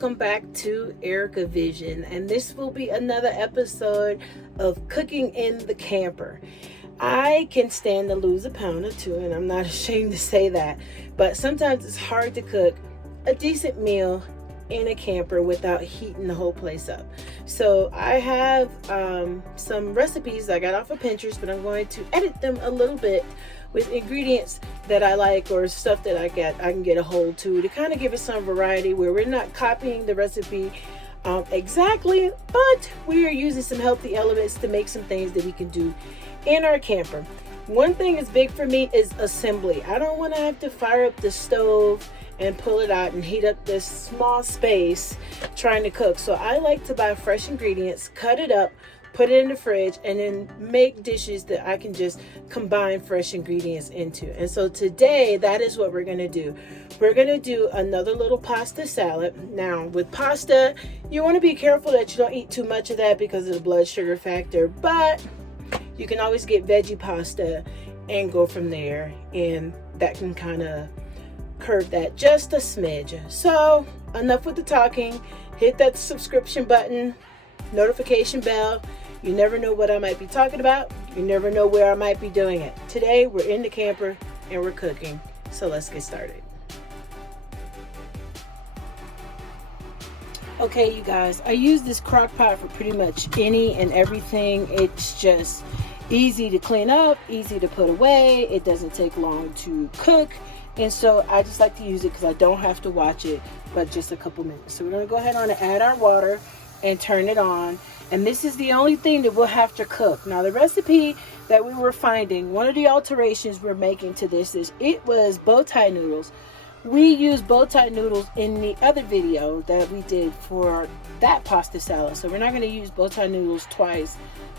welcome back to Erica Vision, and this will be another episode of Cooking in the Camper. I can stand to lose a pound or two, and I'm not ashamed to say that, but sometimes it's hard to cook a decent meal in a camper without heating the whole place up. So I have some recipes I got off of Pinterest, but I'm going to edit them a little bit with ingredients that I like or stuff that I can get a hold to kind of give it some variety where we're not copying the recipe exactly, but we are using some healthy elements to make some things that we can do in our camper. One thing that's big for me is assembly. I don't want to have to fire up the stove and pull it out and heat up this small space trying to cook. So I like to buy fresh ingredients, cut it up, put it in the fridge, and then make dishes that I can just combine fresh ingredients into. And so today, that is what we're gonna do. We're gonna do another little pasta salad. Now, with pasta, you wanna be careful that you don't eat too much of that because of the blood sugar factor, but you can always get veggie pasta and go from there, and that can kind of curb that just a smidge. So, enough with the talking. Hit that subscription button, notification bell. You never know what I might be talking about. You never know where I might be doing it. Today, we're in the camper and we're cooking. So let's get started. Okay, you guys, I use this crock pot for pretty much any and everything. It's just easy to clean up, easy to put away. It doesn't take long to cook. And so I just like to use it because I don't have to watch it, but just a couple minutes. So we're going to go ahead on and add our water and turn it on. And this is the only thing that we'll have to cook. Now, the recipe that we were finding, one of the alterations we're making to this is it was bow tie noodles. We used bow tie noodles in the other video that we did for that pasta salad. So we're not going to use bow tie noodles twice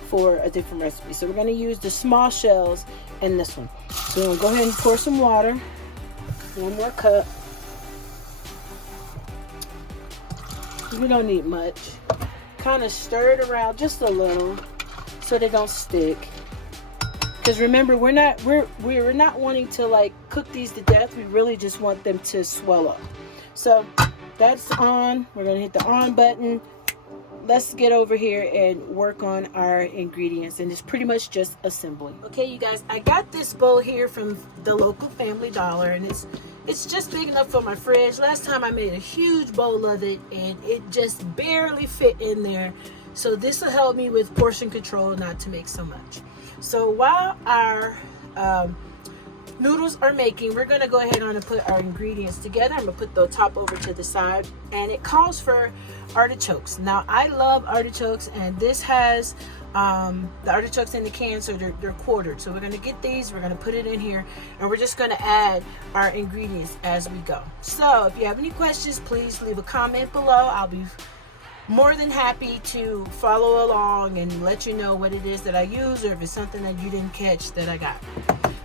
for a different recipe. So we're going to use the small shells in this one. So we're going to go ahead and pour some water. 1 more cup. We don't need much. Kind of stir it around just a little so they don't stick. Because remember, we're not wanting to like cook these to death. We really just want them to swell up. So that's on. We're gonna hit the on button. Let's get over here and work on our ingredients, and it's pretty much just assembly. Okay, you guys, I got this bowl here from the local Family Dollar, and it's just big enough for my fridge. Last time I made a huge bowl of it, and it just barely fit in there. So this will help me with portion control, not to make so much. So while our noodles are making, we're gonna go ahead on and put our ingredients together. I'm gonna put the top over to the side, and it calls for artichokes. Now, I love artichokes, and this has the artichokes in the can, so they're quartered. So we're gonna get these, we're gonna put it in here, and we're just gonna add our ingredients as we go. So if you have any questions, please leave a comment below. I'll be more than happy to follow along and let you know what it is that I use, or if it's something that you didn't catch that I got.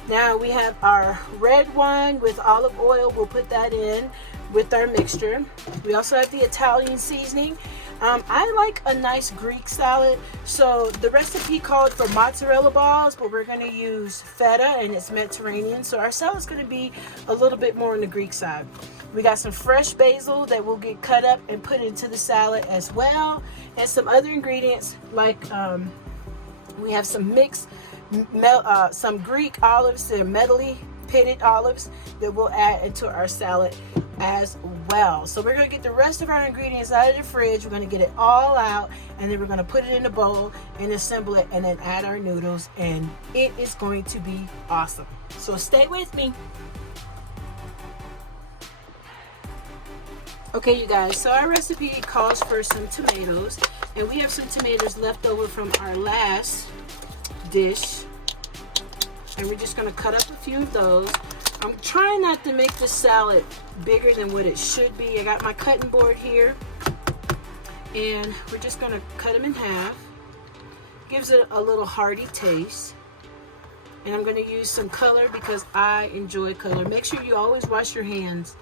Now we have our red wine with olive oil. We'll put that in with our mixture. We also have the Italian seasoning. I like a nice Greek salad, so the recipe called for mozzarella balls, but we're going to use feta, and it's Mediterranean, so our salad's going to be a little bit more on the Greek side. We got some fresh basil that will get cut up and put into the salad as well, and some other ingredients like we have some mixed some Greek olives. They're metally pitted olives that we'll add into our salad as well. So we're going to get the rest of our ingredients out of the fridge. We're going to get it all out, and then we're going to put it in a bowl and assemble it, and then add our noodles, and it is going to be awesome. So stay with me. Okay, you guys, so our recipe calls for some tomatoes, and we have some tomatoes left over from our last dish, and we're just going to cut up a few of those. I'm trying not to make the salad bigger than what it should be. I got my cutting board here, and we're just going to cut them in half. Gives it a little hearty taste. And I'm going to use some color because I enjoy color. Make sure you always wash your hands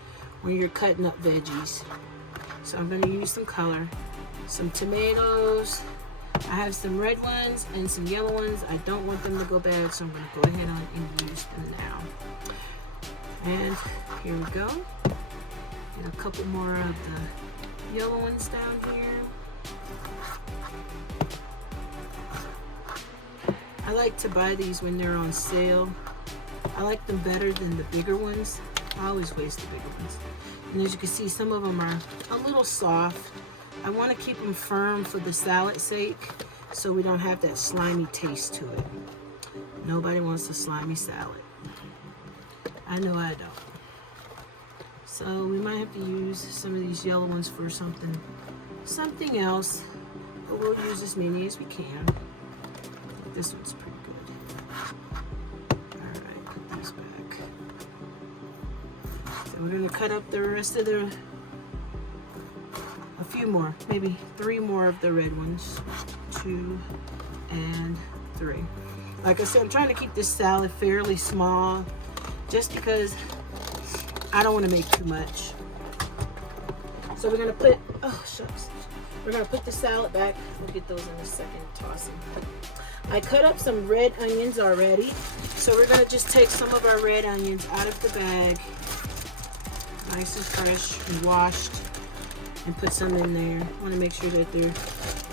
when you're cutting up veggies. So I'm going to use some color. Some tomatoes. I have some red ones and some yellow ones. I don't want them to go bad, so I'm going to go ahead on and use them now. And here we go. And a couple more of the yellow ones down here. I like to buy these when they're on sale. I like them better than the bigger ones. I always waste the bigger ones. And as you can see, some of them are a little soft. I want to keep them firm for the salad's sake, so we don't have that slimy taste to it. Nobody wants a slimy salad. I know I don't. So we might have to use some of these yellow ones for something else, but we'll use as many as we can. This one's pretty good. All right, put these back. So we're gonna cut up the rest of a few more, maybe 3 more of the red ones. 2 and 3. Like I said, I'm trying to keep this salad fairly small, just because I don't want to make too much. So we're gonna put, oh shucks. We're gonna put the salad back. We'll get those in a second, toss them. I cut up some red onions already. So we're gonna just take some of our red onions out of the bag. Nice and fresh and washed. And put some in there. I wanna make sure that they're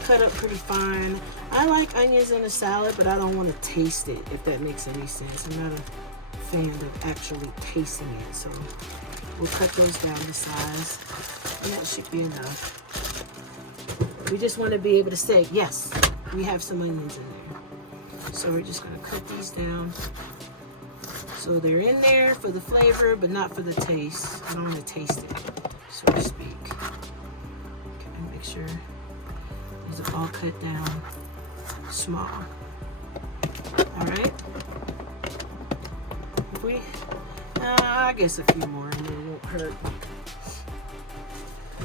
cut up pretty fine. I like onions in a salad, but I don't want to taste it, if that makes any sense. I'm not a fan of actually tasting it, so we'll cut those down to size, and that should be enough. We just want to be able to say, yes, we have some onions in there. So we're just going to cut these down so they're in there for the flavor, but not for the taste. I don't want to taste it, so to speak. Okay, make sure these are all cut down small. All right. I guess a few more and it won't hurt.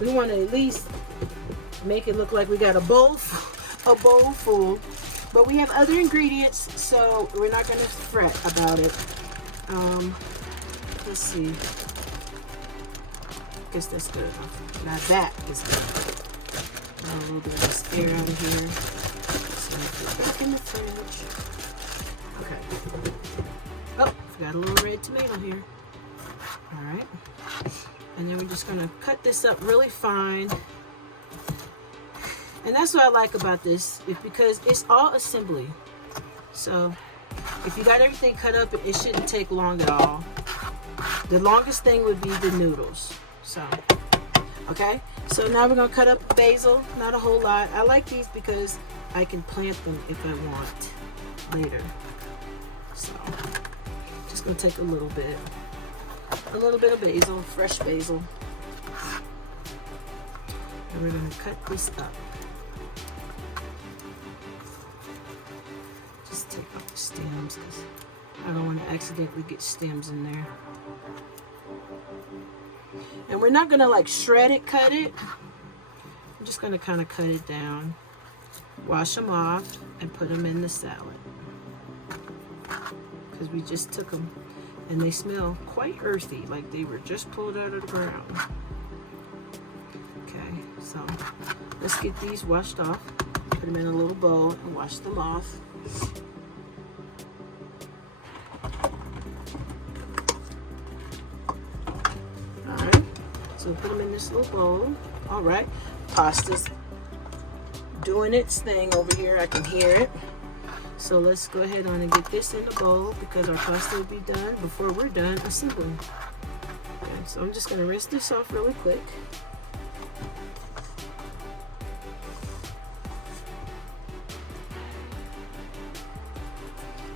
We want to at least make it look like we got a bowl full, but we have other ingredients, so we're not going to fret about it. Let's see. I guess that's good enough. Now that is good. A little bit of this air out of here. So put it back in the fridge. Okay. Oh, got a little red tomato here. All right. And then we're just gonna cut this up really fine. And that's what I like about this, is because it's all assembly. So if you got everything cut up, it shouldn't take long at all. The longest thing would be the noodles. So, okay. So now we're gonna cut up basil, not a whole lot. I like these because I can plant them if I want later. So, just gonna take a little bit of basil, fresh basil. And we're gonna cut this up. Just take off the stems because I don't want to accidentally get stems in there. And we're not gonna like shred it, cut it. I'm just gonna kind of cut it down, wash them off, and put them in the salad. Because we just took them and they smell quite earthy, like they were just pulled out of the ground. Okay, so let's get these washed off, put them in a little bowl and wash them off. Alright, so put them in this little bowl. Alright, pasta's doing its thing over here, I can hear it. So let's go ahead on and get this in the bowl because our pasta will be done before we're done assembling. Okay, so I'm just going to rinse this off really quick.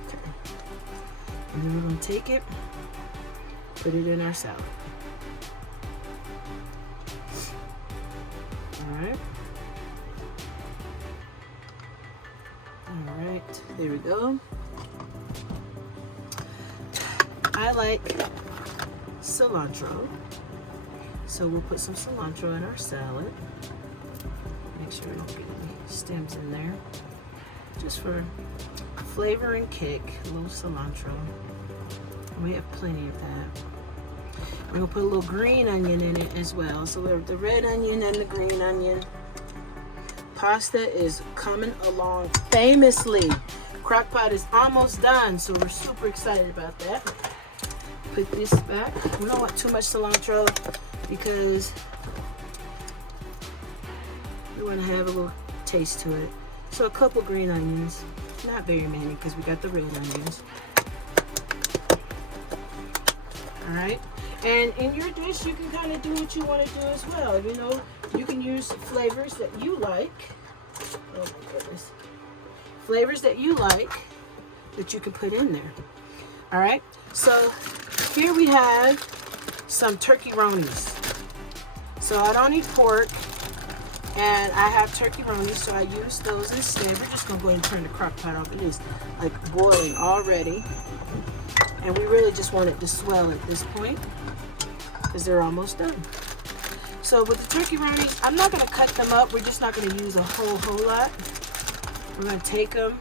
Okay. And then we're going to take it, put it in our salad. Alright. Alright, there we go. I like cilantro, so we'll put some cilantro in our salad. Make sure we don't get any stems in there. Just for flavor and kick, a little cilantro. And we have plenty of that. We're gonna put a little green onion in it as well. So we have the red onion and the green onion. Pasta is coming along famously. Crock-Pot is almost done, so we're super excited about that. Put this back. We don't want too much cilantro because We want to have a little taste to it. So a couple green onions, not very many because we got the red onions. All right. And in your dish, you can kind of do what you want to do as well. You know, you can use flavors that you like. Oh my goodness. Flavors that you like that you can put in there. All right. So here we have some turkey-ronies. So I don't eat pork, and I have turkey-ronies, so I use those instead. We're just gonna go ahead and turn the crock pot off. It is like boiling already. And we really just want it to swell at this point because they're almost done. So with the turkey-ronies, I'm not going to cut them up. We're just not going to use a whole lot. We're going to take them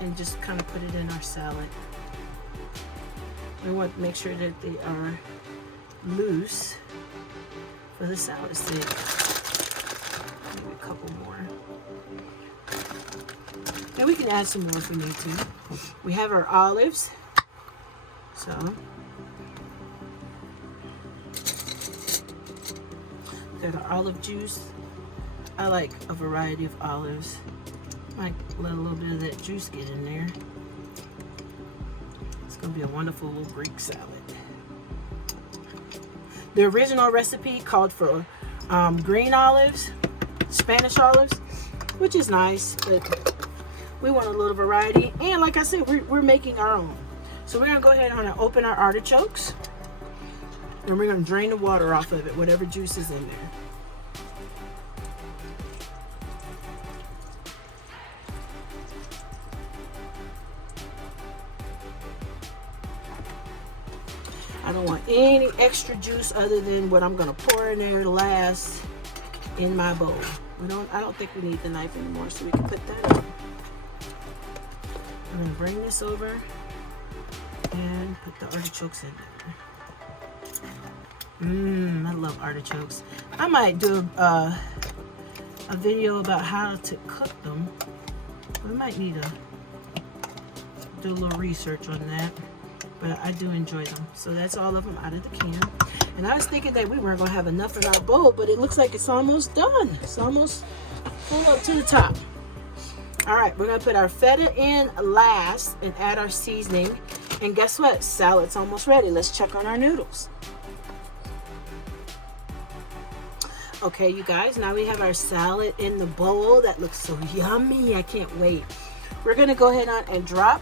and just kind of put it in our salad. We want to make sure that they are loose for the salad's sake. Maybe a couple more. And we can add some more if we need to. We have our olives. So, got our olive juice. I like a variety of olives. I might let a little bit of that juice get in there. It's going to be a wonderful little Greek salad. The original recipe called for green olives, Spanish olives, which is nice, but we want a little variety. And like I said, we're making our own. So we're going to go ahead and open our artichokes, and we're going to drain the water off of it, whatever juice is in there. I don't want any extra juice other than what I'm going to pour in there last in my bowl. I don't think we need the knife anymore, so we can put that on. I'm going to bring this over and put the artichokes in there. I love artichokes. I might do a video about how to cook them. We might need to do a little research on that, but I do enjoy them. So that's all of them out of the can. And I was thinking that we weren't going to have enough in our bowl, but it looks like it's almost done. It's almost full up to the top. All right, we're going to put our feta in last and add our seasoning. And guess what? Salad's almost ready. Let's check on our noodles. Okay, you guys, now we have our salad in the bowl. That looks so yummy. I can't wait. We're going to go ahead and drop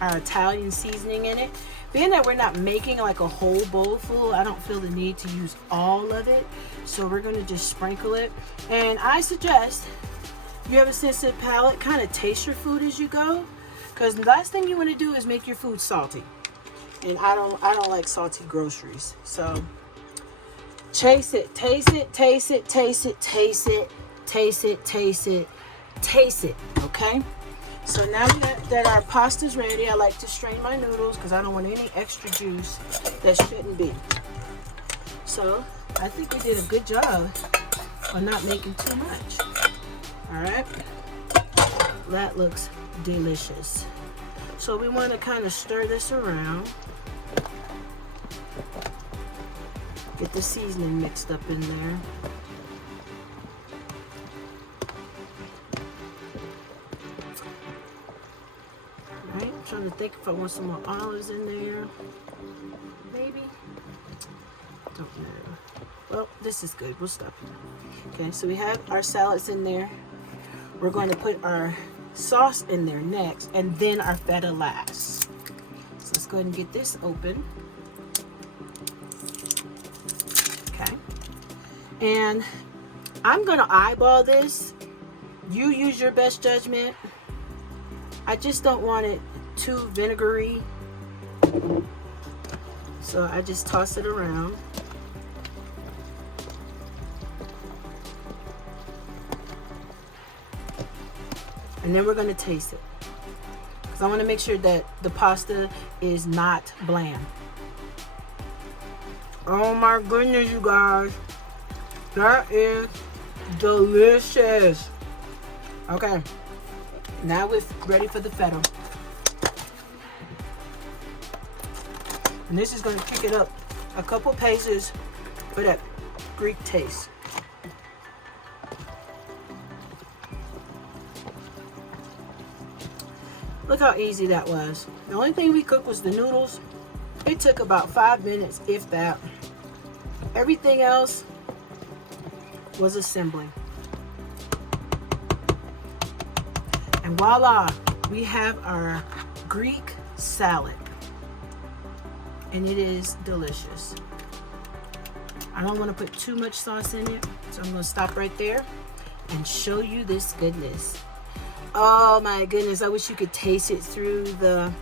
our Italian seasoning in it. Being that we're not making like a whole bowl full, I don't feel the need to use all of it. So we're going to just sprinkle it. And I suggest you have a sensitive palate, kind of taste your food as you go. Because the last thing you want to do is make your food salty. And I don't like salty groceries. So taste it, taste it, taste it, taste it, taste it, taste it, taste it, taste it. Okay? So now that our pasta's ready, I like to strain my noodles because I don't want any extra juice that shouldn't be. So I think we did a good job on not making too much. All right? That looks delicious. So we want to kind of stir this around. Get the seasoning mixed up in there. Alright, I'm trying to think if I want some more olives in there. Maybe. Don't know. Well, this is good. We'll stop here. Okay, so we have our salads in there. We're going to put our sauce in there next, and then our feta last. So let's go ahead and get this open. Okay. And I'm going to eyeball this. You use your best judgment. I just don't want it too vinegary. So I just toss it around. And then we're going to taste it. Because I want to make sure that the pasta is not bland. Oh my goodness, you guys. That is delicious. Okay. Now we're ready for the feta. And this is going to kick it up a couple paces for that Greek taste. Look how easy that was. The only thing we cooked was the noodles. It took about 5 minutes, if that. Everything else was assembling. And voila, we have our Greek salad. And it is delicious. I don't want to put too much sauce in it, so I'm going to stop right there and show you this goodness. Oh my goodness, I wish you could taste it through the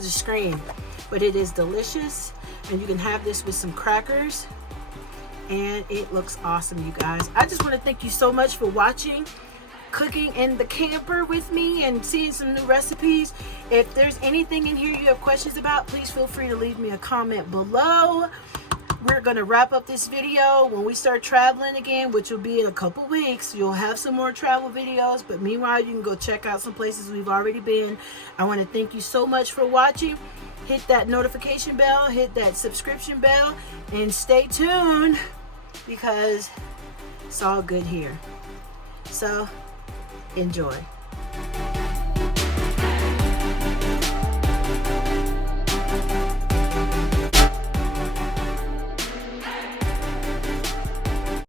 screen. But it is delicious, and you can have this with some crackers, and it looks awesome, you guys. I just want to thank you so much for watching Cooking in the Camper with me and seeing some new recipes. If there's anything in here you have questions about, please feel free to leave me a comment below. We're gonna wrap up this video when we start traveling again, which will be in a couple weeks. You'll have some more travel videos, but meanwhile, you can go check out some places we've already been. I want to thank you so much for watching. Hit that notification bell, hit that subscription bell, and stay tuned because it's all good here. So enjoy.